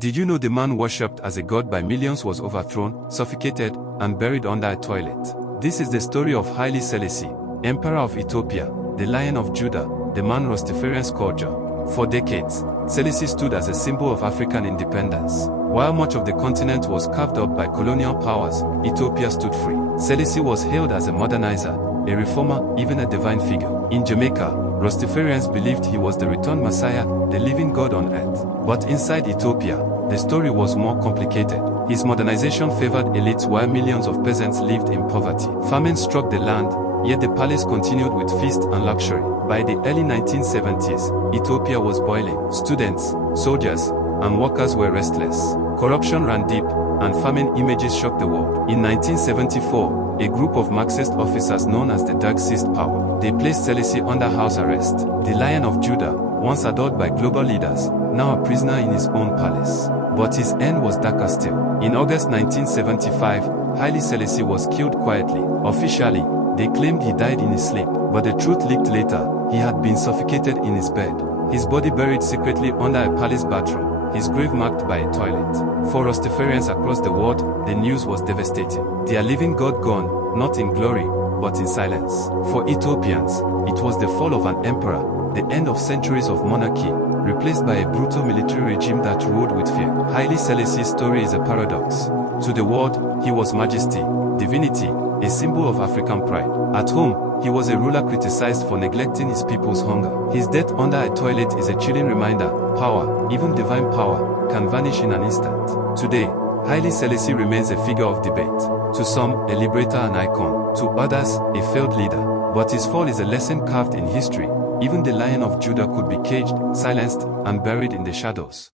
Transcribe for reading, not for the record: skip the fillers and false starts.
Did you know the man worshipped as a god by millions was overthrown, suffocated, and buried under a toilet? This is the story of Haile Selassie, Emperor of Ethiopia, the Lion of Judah, the man Rastafarians culture. For decades, Selassie stood as a symbol of African independence. While much of the continent was carved up by colonial powers, Ethiopia stood free. Selassie was hailed as a modernizer, a reformer, even a divine figure. In Jamaica, Rastafarians believed he was the returned Messiah, the living God on earth. But inside Ethiopia, the story was more complicated. His modernization favored elites while millions of peasants lived in poverty. Famine struck the land, yet the palace continued with feast and luxury. By the early 1970s, Ethiopia was boiling. Students, soldiers, and workers were restless. Corruption ran deep, and famine images shocked the world. In 1974, a group of Marxist officers known as the Derg seized power. They placed Selassie under house arrest. The Lion of Judah, once adored by global leaders, now a prisoner in his own palace. But his end was darker still. In August 1975, Haile Selassie was killed quietly. Officially, they claimed he died in his sleep, but the truth leaked later. He had been suffocated in his bed. His body buried secretly under a palace bathroom, his grave marked by a toilet. For Rastafarians across the world, the news was devastating. Their living God gone, not in glory, but in silence. For Ethiopians, it was the fall of an emperor, the end of centuries of monarchy, replaced by a brutal military regime that ruled with fear. Haile Selassie's story is a paradox. To the world, he was majesty, divinity, a symbol of African pride. At home, he was a ruler criticized for neglecting his people's hunger. His death under a toilet is a chilling reminder: power, even divine power, can vanish in an instant. Today, Haile Selassie remains a figure of debate. To some, a liberator and icon. To others, a failed leader. But his fall is a lesson carved in history. Even the Lion of Judah could be caged, silenced, and buried in the shadows.